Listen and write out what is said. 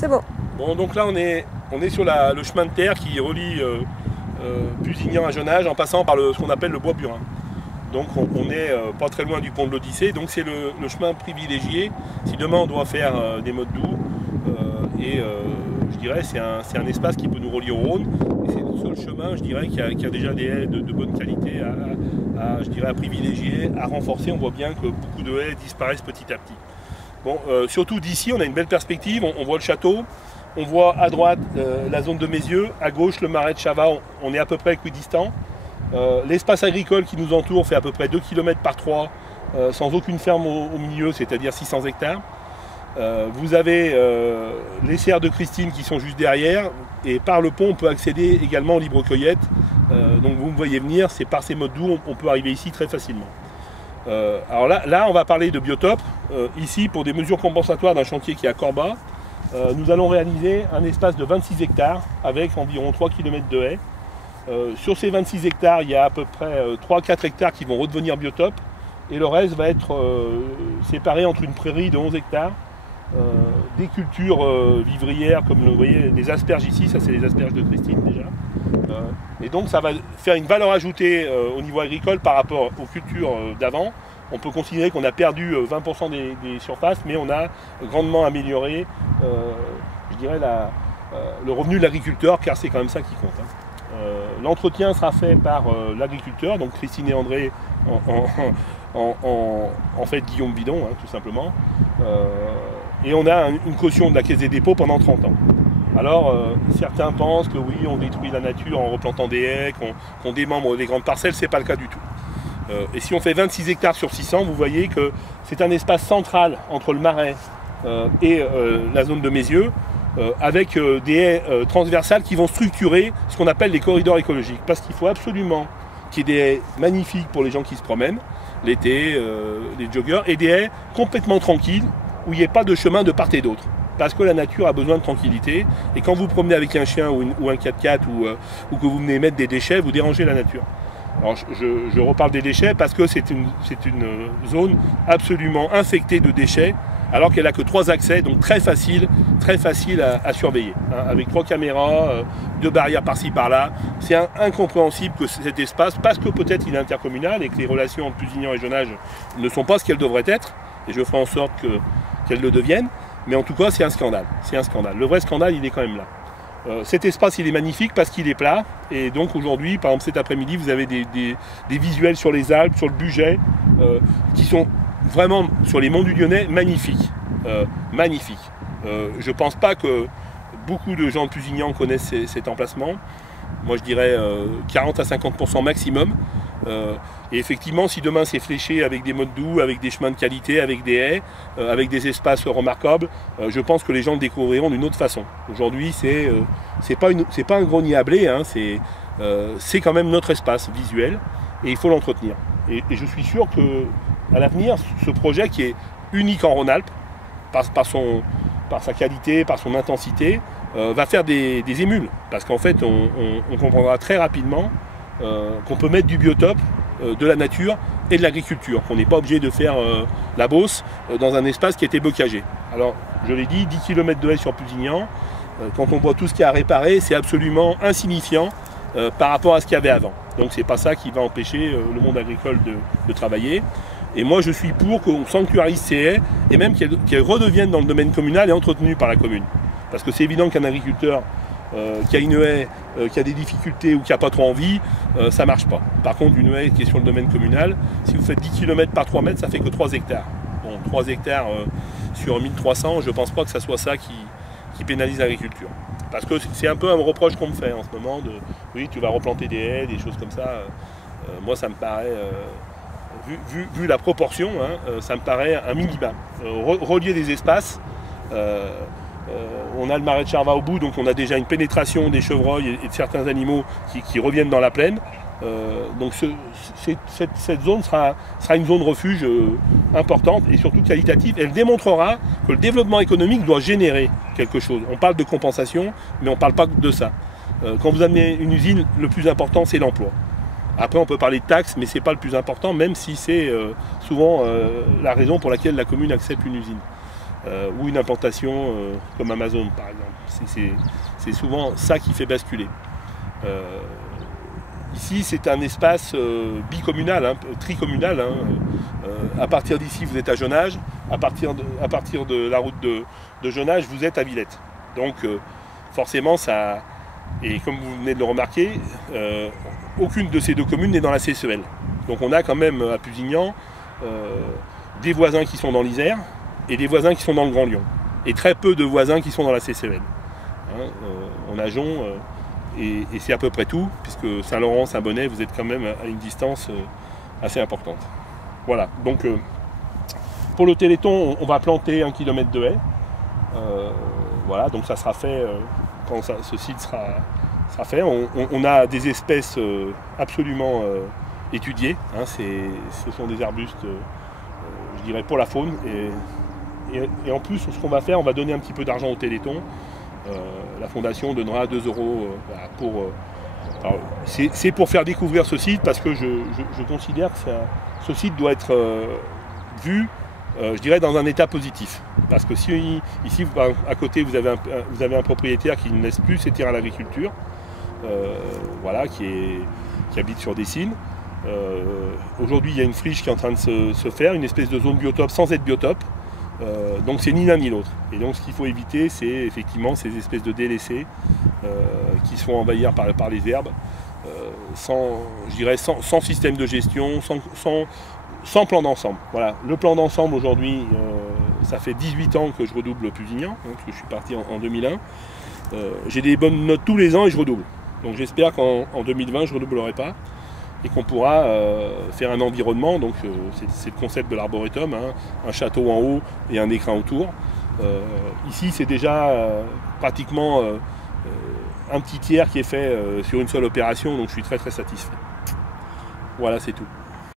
C'est bon. Bon, donc là on est sur le chemin de terre qui relie Pusignan à Jonage en passant par ce qu'on appelle le bois burin. Donc on est pas très loin du pont de l'Odyssée, donc c'est le chemin privilégié. Si demain on doit faire des modes doux, je dirais c'est un espace qui peut nous relier au Rhône. Et c'est le seul chemin, je dirais, qui a déjà des haies de bonne qualité à privilégier, à renforcer. On voit bien que beaucoup de haies disparaissent petit à petit. Bon, surtout d'ici, on a une belle perspective, on voit le château, on voit à droite la zone de Mézieux, à gauche le marais de Chavat, on est à peu près équidistant. L'espace agricole qui nous entoure fait à peu près 2 km par 3, sans aucune ferme au milieu, c'est-à-dire 600 hectares. Vous avez les serres de Christine qui sont juste derrière, et par le pont on peut accéder également aux libres cueillettes. Donc vous me voyez venir, c'est par ces modes doux, on peut arriver ici très facilement. Alors là, on va parler de biotope. Ici, pour des mesures compensatoires d'un chantier qui est à Corba, nous allons réaliser un espace de 26 hectares avec environ 3 km de haies. Sur ces 26 hectares, il y a à peu près 3-4 hectares qui vont redevenir biotope, et le reste va être séparé entre une prairie de 11 hectares, des cultures vivrières comme vous voyez, des asperges ici, ça c'est les asperges de Christine déjà. Et donc ça va faire une valeur ajoutée au niveau agricole par rapport aux cultures d'avant. On peut considérer qu'on a perdu 20% des surfaces, mais on a grandement amélioré je dirais le revenu de l'agriculteur, car c'est quand même ça qui compte. L'entretien sera fait par l'agriculteur, donc Christine et André, en fait Guillaume Bidon, tout simplement. Et on a une caution de la Caisse des dépôts pendant 30 ans. Alors, certains pensent que oui, on détruit la nature en replantant des haies, qu'on démembre des grandes parcelles, c'est pas le cas du tout. Et si on fait 26 hectares sur 600, vous voyez que c'est un espace central entre le marais et la zone de Mézieux, avec des haies transversales qui vont structurer ce qu'on appelle les corridors écologiques. Parce qu'il faut absolument qu'il y ait des haies magnifiques pour les gens qui se promènent, l'été, les joggeurs, et des haies complètement tranquilles, où il n'y ait pas de chemin de part et d'autre. Parce que la nature a besoin de tranquillité, et quand vous promenez avec un chien ou un 4x4 ou que vous venez mettre des déchets, vous dérangez la nature. Alors je reparle des déchets parce que c'est une zone absolument infectée de déchets, alors qu'elle n'a que 3 accès, donc très facile à surveiller. Avec 3 caméras, 2 barrières par-ci par-là, c'est incompréhensible que cet espace, parce que peut-être il est intercommunal et que les relations entre Pusignan et Jonage ne sont pas ce qu'elles devraient être, et je ferai en sorte qu'elles le deviennent, mais en tout cas c'est un scandale. Le vrai scandale, il est quand même là. Cet espace il est magnifique parce qu'il est plat, et donc aujourd'hui, par exemple cet après-midi, vous avez des visuels sur les Alpes, sur le Bugey, qui sont vraiment sur les monts du Lyonnais magnifiques. Je pense pas que beaucoup de gens de Pusignan connaissent cet emplacement. Moi je dirais 40 à 50% maximum. Et effectivement, si demain c'est fléché avec des modes doux, avec des chemins de qualité, avec des haies, avec des espaces remarquables, je pense que les gens le découvriront d'une autre façon. Aujourd'hui, c'est pas un grenier à blé, c'est quand même notre espace visuel, et il faut l'entretenir. Et je suis sûr que à l'avenir, ce projet qui est unique en Rhône-Alpes, par sa qualité, par son intensité, va faire des émules. Parce qu'en fait, on comprendra très rapidement qu'on peut mettre du biotope, de la nature et de l'agriculture. Qu'on n'est pas obligé de faire la Beauce dans un espace qui était bocagé. Alors, je l'ai dit, 10 km de haies sur Pusignan, quand on voit tout ce qu'il y a à réparer, c'est absolument insignifiant par rapport à ce qu'il y avait avant. Donc c'est pas ça qui va empêcher le monde agricole de travailler. Et moi je suis pour qu'on sanctuarise ces haies, et même qu'elles redeviennent dans le domaine communal et entretenues par la commune. Parce que c'est évident qu'un agriculteur qui a une haie, qui a des difficultés ou qui n'a pas trop envie, ça ne marche pas. Par contre, une haie qui est sur le domaine communal, si vous faites 10 km par 3 mètres, ça fait que 3 hectares. Bon, 3 hectares sur 1300, je ne pense pas que ça soit ça qui pénalise l'agriculture. Parce que c'est un peu un reproche qu'on me fait en ce moment, de oui, tu vas replanter des haies, des choses comme ça. Moi, ça me paraît, vu la proportion, ça me paraît un minimum. Relier des espaces, on a le marais de Chavat au bout, donc on a déjà une pénétration des chevreuils et de certains animaux qui reviennent dans la plaine. Donc cette zone sera une zone refuge importante et surtout qualitative. Elle démontrera que le développement économique doit générer quelque chose. On parle de compensation, mais on ne parle pas de ça. Quand vous amenez une usine, le plus important c'est l'emploi. Après on peut parler de taxes, mais ce n'est pas le plus important, même si c'est souvent la raison pour laquelle la commune accepte une usine. ou une implantation comme Amazon par exemple. C'est souvent ça qui fait basculer. Ici c'est un espace bicommunal, hein, tricommunal. À partir d'ici vous êtes à Jonage, à partir de la route de Jonage vous êtes à Villette. Donc forcément ça, et comme vous venez de le remarquer, aucune de ces deux communes n'est dans la CCEL. Donc on a quand même à Pusignan des voisins qui sont dans l'Isère et des voisins qui sont dans le Grand Lyon. Et très peu de voisins qui sont dans la CCEL. On a Jon et c'est à peu près tout, puisque Saint-Laurent, Saint-Bonnet, vous êtes quand même à une distance assez importante. Voilà, donc pour le Téléthon, on va planter 1 km de haies. Voilà, donc ça sera fait quand ce site sera fait. On a des espèces absolument étudiées. Hein, ce sont des arbustes, je dirais, pour la faune. Et en plus, ce qu'on va faire, on va donner un petit peu d'argent au Téléthon. La fondation donnera 2 € pour... c'est pour faire découvrir ce site, parce que je considère que ce site doit être vu, je dirais, dans un état positif. Parce que si ici, à côté, vous avez un propriétaire qui ne laisse plus ses terres à l'agriculture, voilà, qui habite sur des signes. Aujourd'hui, il y a une friche qui est en train de se faire, une espèce de zone biotope sans être biotope. Donc c'est ni l'un ni l'autre. Et donc ce qu'il faut éviter, c'est effectivement ces espèces de délaissés qui se font envahir par les herbes, sans système de gestion, sans plan d'ensemble. Voilà. Le plan d'ensemble aujourd'hui, ça fait 18 ans que je redouble Pusignan, hein, parce que je suis parti en 2001. J'ai des bonnes notes tous les ans et je redouble. Donc j'espère qu'en 2020 je ne redoublerai pas, et qu'on pourra faire un environnement. Donc c'est le concept de l'arboretum, hein, un château en haut et un écrin autour. Ici c'est déjà pratiquement un petit tiers qui est fait sur une seule opération, donc je suis très très satisfait. Voilà, c'est tout.